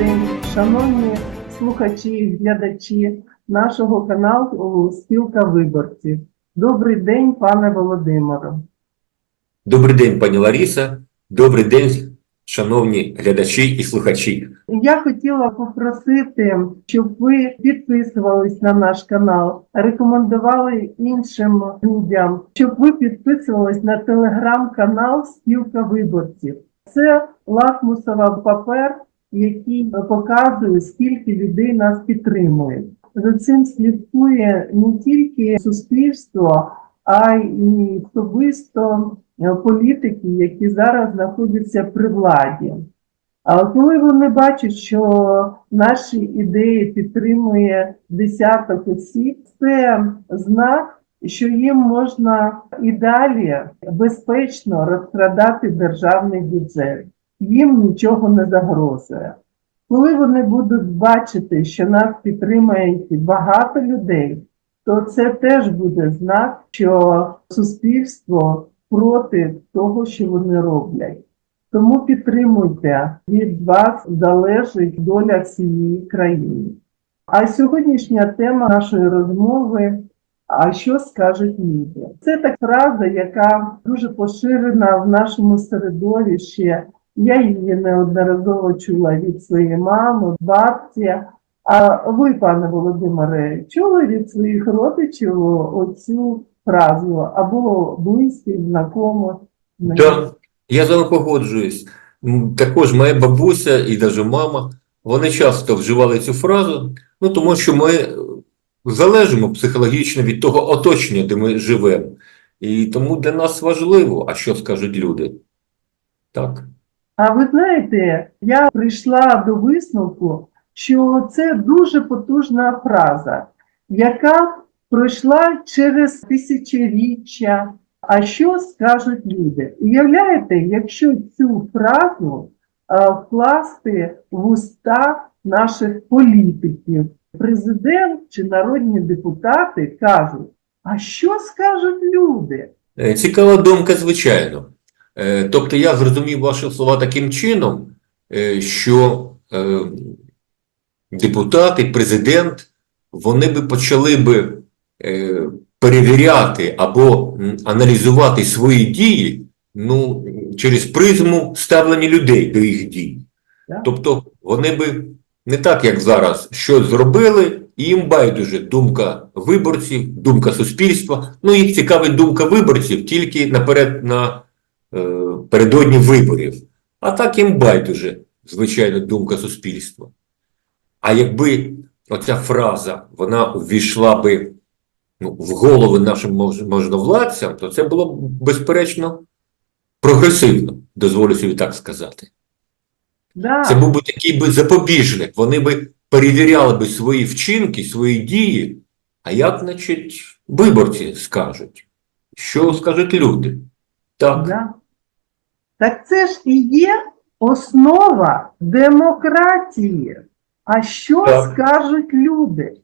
день, шановні слухачі глядачі нашого каналу Спілка виборців. Добрий день, пане Володимире. Добрий день, пані Ларіса. Добрий день, шановні глядачі і слухачі. Я хотіла попросити, щоб ви підписувались на наш канал, рекомендували іншим людям, щоб ви підписувались на телеграм-канал Спілка виборців. Це лакмусова папер, який показує, скільки людей нас підтримують. За цим слідкує не тільки суспільство, а й особисто е, політики, які зараз знаходяться при владі. А коли вони бачать, що наші ідеї підтримує десяток осіб, це знак, що їм можна і далі безпечно розкрадати державний бюджет. Їм нічого не загрожує. Коли вони будуть бачити, що нас підтримує багато людей, то це теж буде знак, що суспільство проти того, що вони роблять. Тому підтримуйте, від вас залежить доля всієї країни. А сьогоднішня тема нашої розмови а що скажуть люди? Це така фраза, яка дуже поширена в нашому середовищі. Я її неодноразово чула від своєї мами, бабці. А ви, пане Володимире, чули від своїх родичів оцю фразу або близьких, знайомих? Так, я з вами погоджуюсь. Також моя бабуся і навіть мама, вони часто вживали цю фразу, ну тому що ми залежимо психологічно від того оточення, де ми живемо. І тому для нас важливо, а що скажуть люди. Так. А ви знаєте, я прийшла до висновку, що це дуже потужна фраза, яка пройшла через тисячоріччя. А що скажуть люди? Уявляєте, якщо цю фразу вкласти в уста наших політиків, президент чи народні депутати кажуть, а що скажуть люди? Е, Цікава думка, звичайно. Е, Тобто я зрозумів ваші слова таким чином, е, що е, депутати, президент, вони би почали би перевіряти або аналізувати свої дії ну, через призму ставлення людей до їх дій. Тобто вони би не так, як зараз, що зробили, і їм байдуже думка виборців, думка суспільства. Ну, їх цікавить думка виборців тільки наперед на передодні виборів. А так їм байдуже, звичайно, думка суспільства. А якби оця фраза, вона увійшла би ну, в голови нашим можновладцям, то це було б, безперечно, прогресивно, дозволю собі так сказати. Да. Це був би такий би запобіжник. Вони би перевіряли би свої вчинки, свої дії. А як, значить, виборці скажуть? Що скажуть люди? Так, Да. Так це ж і є основа демократії. А що Так. скажуть люди?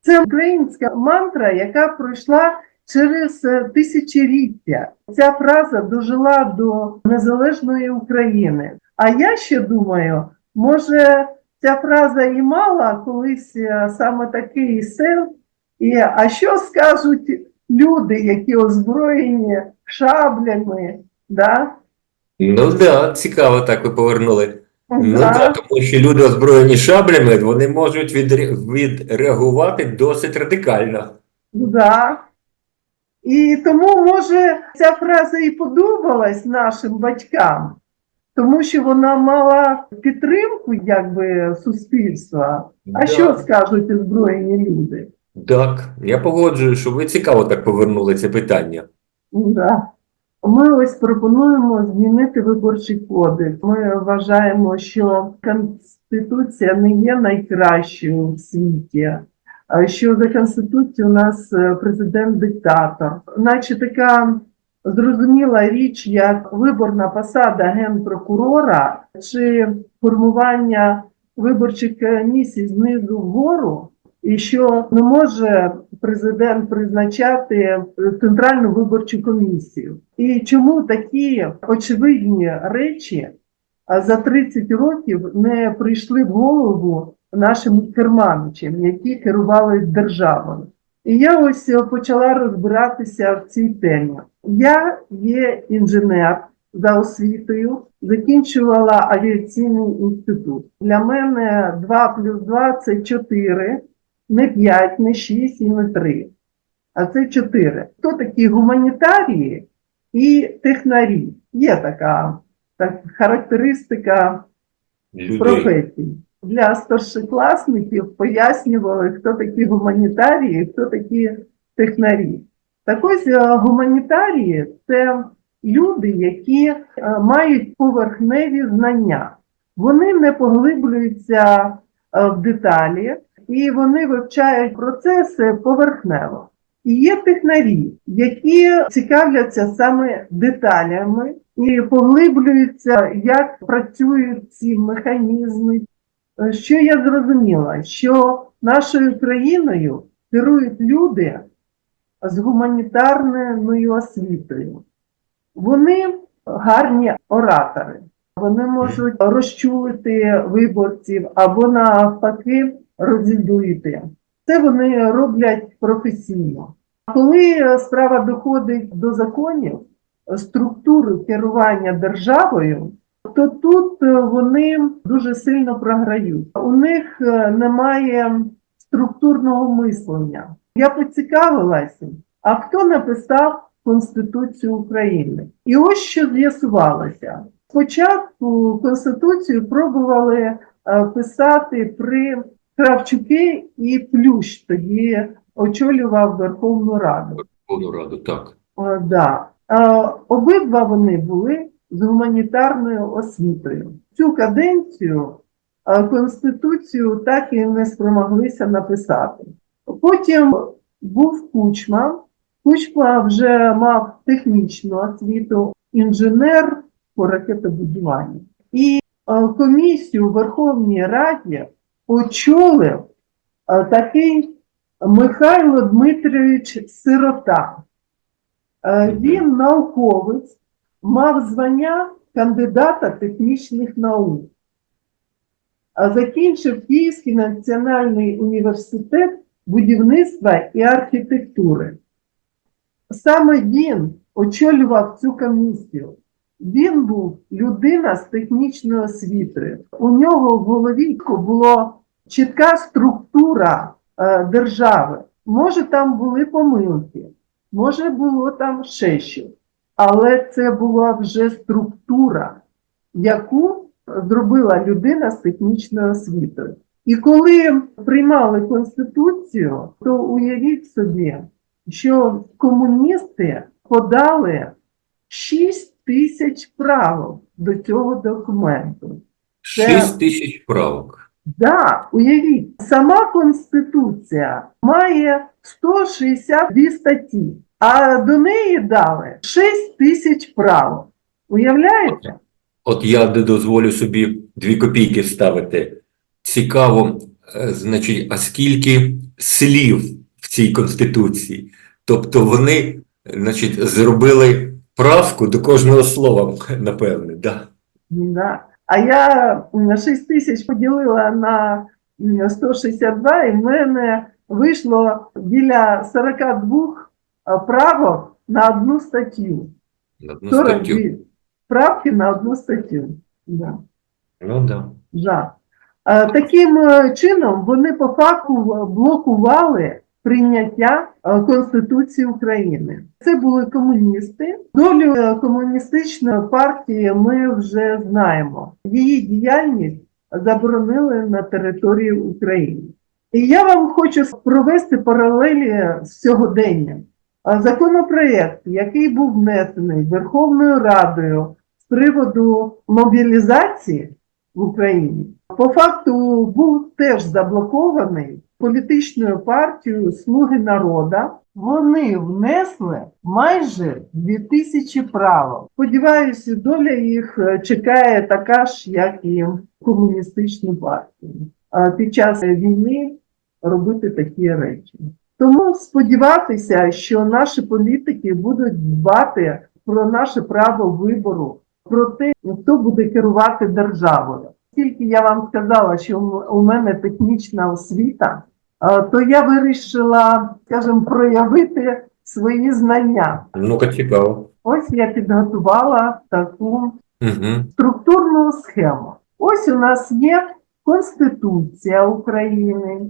Це українська мантра, яка пройшла через е, тисячоліття. Ця фраза дожила до незалежної України. А я ще думаю, може, ця фраза і мала колись е, саме такий сенс. І, а що скажуть люди, які озброєні шаблями? Да? ну да, цікаво, так ви повернули. Ну Да. да, тому що люди озброєні шаблями, вони можуть відре- відреагувати досить радикально. Да. І тому, може, ця фраза і подобалась нашим батькам, тому що вона мала підтримку якби, суспільства. А Да. що скажуть озброєні люди? Так, я погоджую, що ви цікаво так повернули це питання. Да. Ми ось пропонуємо змінити виборчий кодекс. Ми вважаємо, що Конституція не є найкращою в світі, що за Конституцією у нас е, президент-диктатор. Наче така зрозуміла річ, як виборна посада генпрокурора чи формування виборчих комісій знизу вгору, і що не може президент призначати е, центральну виборчу комісію. І чому такі очевидні речі за 30 років не прийшли в голову нашим керманичам, які керували державою. І я ось е, почала розбиратися в цій темі. Я є інженер за освітою, закінчувала авіаційний інститут. Для мене 2 плюс 2 – це 4, не 5, не 6 і не 3, а це 4. Хто такі гуманітарії і технарі? Є така так, характеристика Людей. професій. Для старшокласників пояснювали, хто такі гуманітарії, хто такі технарі. Так ось е, гуманітарії це люди, які е, мають поверхневі знання. Вони не поглиблюються е, в деталі і вони вивчають процеси поверхнево. І є технарі, які цікавляться саме деталями і поглиблюються, як працюють ці механізми. Е, Що я зрозуміла, що нашою країною керують люди з гуманітарною освітою. Вони гарні оратори, вони можуть розчулити виборців або навпаки розідуїти. Це вони роблять професійно. Коли е, справа доходить до законів, структури керування державою, то тут е, вони дуже сильно програють. У них е, немає структурного мислення. Я поцікавилася, а хто написав Конституцію України? І ось що з'ясувалося. Спочатку Конституцію пробували писати при Кравчуки і Плющ тоді очолював Верховну Раду. Верховну Раду, так. Е, Да. Е, Обидва вони були з гуманітарною освітою. Цю каденцію е, Конституцію так і не спромоглися написати. Потім був Кучма. Кучма вже мав технічну освіту, інженер по ракетобудуванню. І е, комісію в Верховній Раді очолив такий Михайло Дмитрович Сирота. Він науковець, мав звання кандидата технічних наук. Закінчив Київський національний університет будівництва і архітектури. Саме він очолював цю комісію. Він був людина з технічною освітою. У нього в голові була чітка структура е, держави. Може, там були помилки, може, було там ще щось. Але це була вже структура, яку зробила людина з технічною освітою. І коли приймали Конституцію, то уявіть собі, що комуністи подали 6 тисяч правок до цього документу. Шість тисяч правок. Да, уявіть, сама Конституція має 162 статті, а до неї дали 6 тисяч правок. Уявляєте? От я дозволю собі дві копійки вставити. Цікаво, е, значить, а скільки слів в цій Конституції? Тобто вони, значить, зробили правку до кожного слова, напевне, да? Да. А я м, 6 тисяч поділила на м, 162, і в мене вийшло біля 42 а, правок на одну статтю. На одну статтю. правки на одну статтю. Да. Ну, да. Е, Таким е, чином вони по факту блокували прийняття е, Конституції України. Це були комуністи. Долю е, комуністичної партії ми вже знаємо. Її діяльність заборонили на території України. І я вам хочу провести паралелі з сьогоденням. Е, Законопроєкт, який був внесений Верховною Радою з приводу мобілізації в Україні, по факту був теж заблокований політичною партією Слуги народа. Вони внесли майже 2000 правок. Сподіваюся, доля їх е, чекає така ж, як і комуністичну партію. А Під час війни робити такі речі. Тому сподіватися, що наші політики будуть дбати про наше право вибору про те, хто буде керувати державою. Тільки я вам сказала, що у мене технічна освіта, е, то я вирішила, скажімо, проявити свої знання. Ну-ка, цікаво. Ось я підготувала таку Угу. структурну схему. Ось у нас є Конституція України,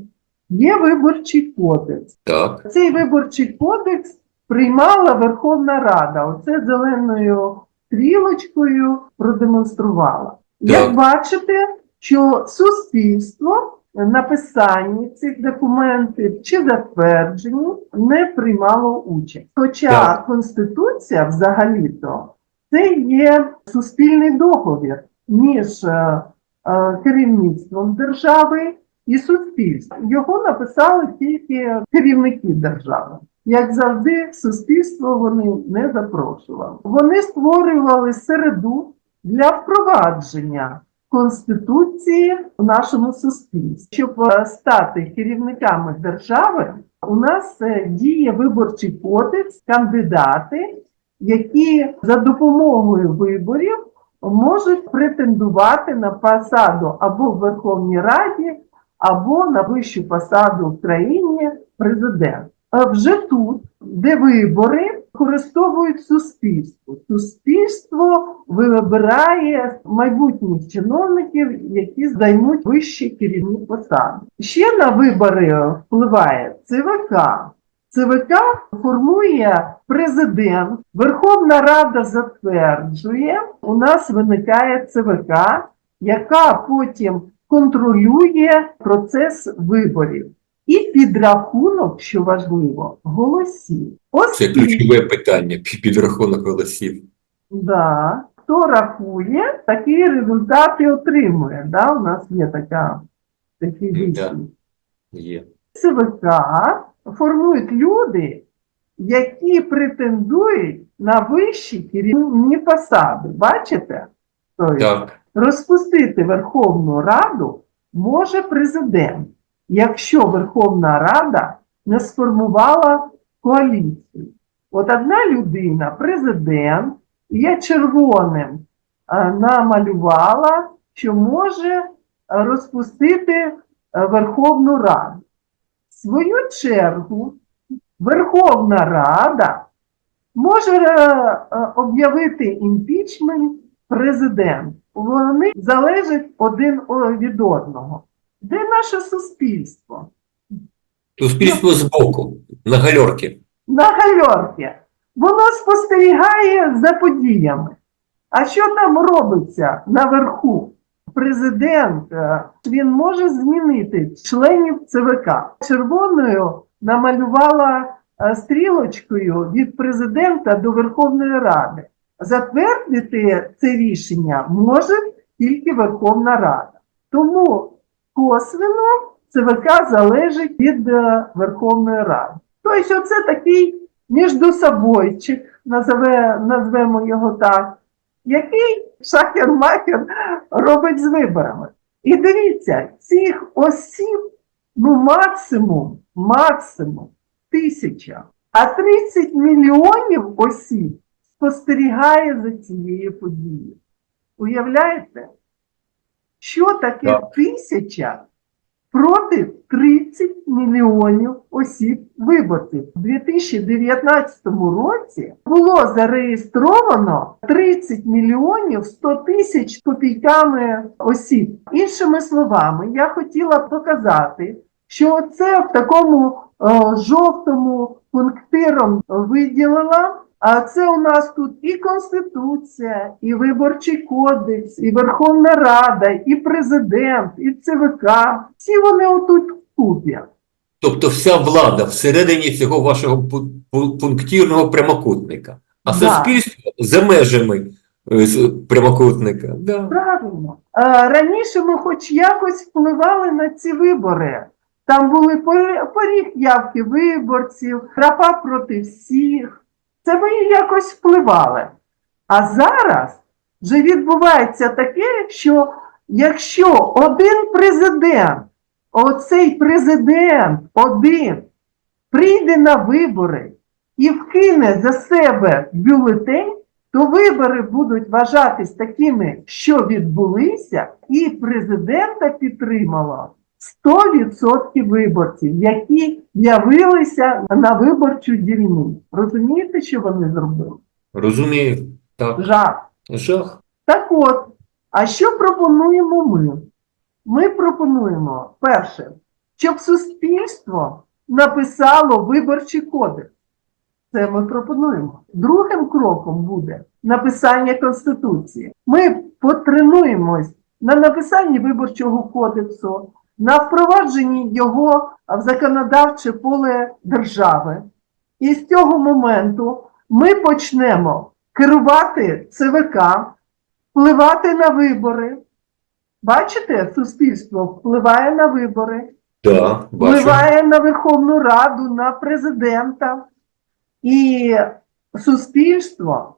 є Виборчий кодекс. Так, Цей виборчий кодекс приймала Верховна Рада. Оце зеленою стрілочкою продемонструвала. Як бачите, що суспільство написанні цих документів чи затвердженні не приймало участь. Хоча Так. Конституція взагалі-то це є суспільний договір між е, е, керівництвом держави і суспільством. Його написали тільки керівники держави. Як завжди, суспільство вони не запрошували. Вони створювали середу для впровадження Конституції в нашому суспільстві. Щоб е, стати керівниками держави, у нас е, діє виборчий кодекс, кандидати, які за допомогою виборів можуть претендувати на посаду або в Верховній Раді, або на вищу посаду в країні президент. А вже тут, де вибори, використовують суспільство. Суспільство вибирає майбутніх чиновників, які займуть вищі керівні посади. Ще на вибори впливає ЦВК. ЦВК формує президент, Верховна Рада затверджує. У нас виникає ЦВК, яка потім контролює процес виборів. І підрахунок, що важливо, голосів. Ось це ключове питання підрахунок голосів. Да. Хто рахує, такі результати отримує. Да? У нас є така, Да. вислів. Є. ЦВК формують люди, які претендують на вищі керівні посади. Бачите? Тобто, Так, розпустити Верховну Раду може президент, якщо Верховна Рада не сформувала коаліцію. От одна людина, президент, я червоним е, намалювала, що може розпустити е, Верховну Раду. В свою чергу, Верховна Рада може е, об'явити імпічмент президент. Вони залежать один від одного. Де наше суспільство? суспільство збоку, на гальорки. На гальорці. Воно спостерігає за подіями. А що там робиться наверху? Президент е, він може змінити членів ЦВК. Червоною намалювала е, стрілочкою від президента до Верховної Ради. Затвердити це рішення може тільки Верховна Рада. Тому косвенно ЦВК залежить від е, Верховної Ради. Тобто, оце такий міждособойчик, назове, назвемо його так, який шахер-махер робить з виборами. І дивіться, цих осіб, ну максимум, максимум тисяча, а 30 мільйонів осіб спостерігає за цією подією. Уявляєте? Що таке Так. тисяча проти 30 мільйонів осіб виборців. У 2019 році було зареєстровано 30 мільйонів 100 тисяч копійками осіб. Іншими словами, я хотіла показати, що це в такому е, жовтому пунктиром виділила. А це у нас тут і Конституція, і Виборчий кодекс, і Верховна Рада, і президент, і ЦВК. Всі вони отут вкупі. Тобто вся влада всередині цього вашого пу- пу- прямокутника, а Да. суспільство за межами е, прямокутника. Да. Правильно. Е, Раніше ми хоч якось впливали на ці вибори. Там були порі- поріг явки виборців, графа проти всіх. Це ми якось впливали. А зараз вже відбувається таке, що якщо один президент, оцей президент один, прийде на вибори і вкине за себе бюлетень, то вибори будуть вважатись такими, що відбулися, і президента підтримало 100% виборців, які явилися на виборчу дільницю. Розумієте, що вони зробили? Розумію. Так. Жах. Жах. Так от, а що пропонуємо ми? Ми пропонуємо, перше, щоб суспільство написало виборчий кодекс. Це ми пропонуємо. Другим кроком буде написання Конституції. Ми потренуємось на написанні виборчого кодексу, на впровадженні його в законодавче поле держави. І з цього моменту ми почнемо керувати ЦВК, впливати на вибори. Бачите, суспільство впливає на вибори, Да, бачу. впливає на Верховну Раду, на президента. І суспільство,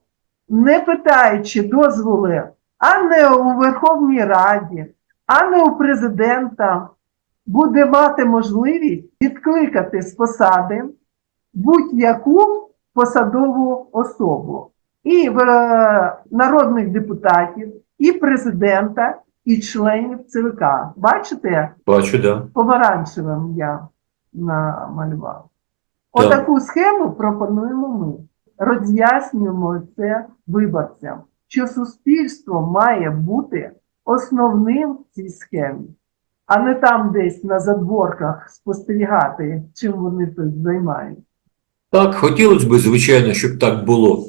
не питаючи дозволи, а не у Верховній Раді, а не у президента, буде мати можливість відкликати з посади будь-яку посадову особу і в е, народних депутатів, і президента, і членів ЦВК. Бачите, Бачу, да. помаранчевим я намалював. Так. Отаку схему пропонуємо ми. Роз'яснюємо це виборцям, що суспільство має бути основним в цій схемі, а не там десь на задворках спостерігати, чим вони тут займаються. Так, хотілося б, звичайно, щоб так було.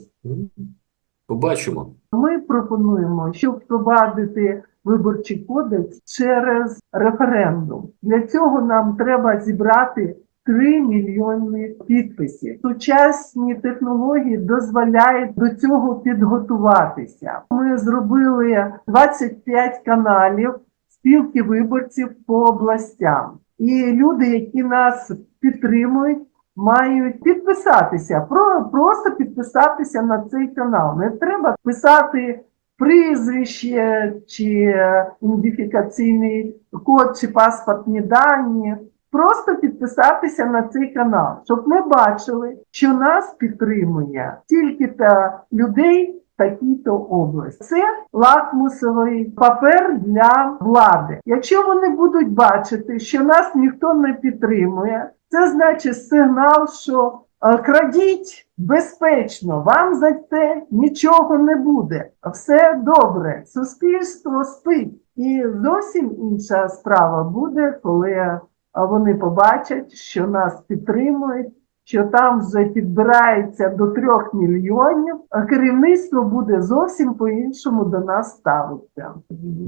Побачимо. Ми пропонуємо, щоб впровадити виборчий кодекс через референдум. Для цього нам треба зібрати 3 мільйони підписів. Сучасні технології дозволяють до цього підготуватися. Ми зробили 25 каналів спілки виборців по областям. І люди, які нас підтримують, мають підписатися, про, просто підписатися на цей канал. Не треба писати прізвище чи ідентифікаційний код, чи паспортні дані. Просто підписатися на цей канал, щоб ми бачили, що нас підтримує тільки-то людей в такій-то області. Це лакмусовий папер для влади. Якщо вони будуть бачити, що нас ніхто не підтримує, це значить сигнал, що е, крадіть безпечно, вам за це нічого не буде. Все добре, суспільство спить. І зовсім інша справа буде, коли вони побачать, що нас підтримують, що там вже підбирається до трьох мільйонів, а керівництво буде зовсім по-іншому до нас ставитися.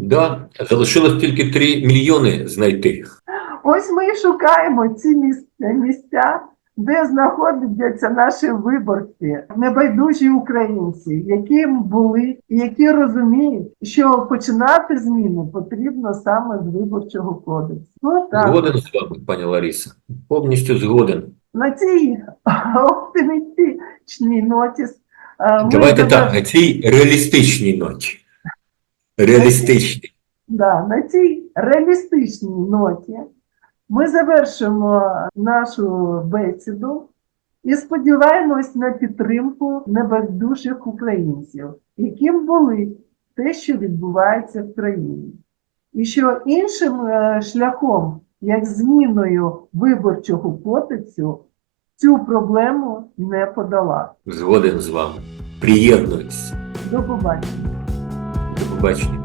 Да, залишилось тільки 3 мільйони знайти. Ось ми і шукаємо ці місця, місця, де знаходяться наші виборці, небайдужі українці, які були які розуміють, що починати зміни потрібно саме з виборчого кодексу. Ну так, Згоден з вами, пані Лариса. Повністю згоден. на цій оптимістичній ноті. е, Давайте так, на цій реалістичній ноті. Реалістичній. Да, на цій реалістичній ноті ми завершимо нашу бесіду і сподіваємось на підтримку небайдужих українців, яким були те, що відбувається в країні. І що іншим е, шляхом, як зміною виборчого кодексу, цю проблему не подолати. Згоден з вами. Приєднуйтесь. До побачення. До побачення.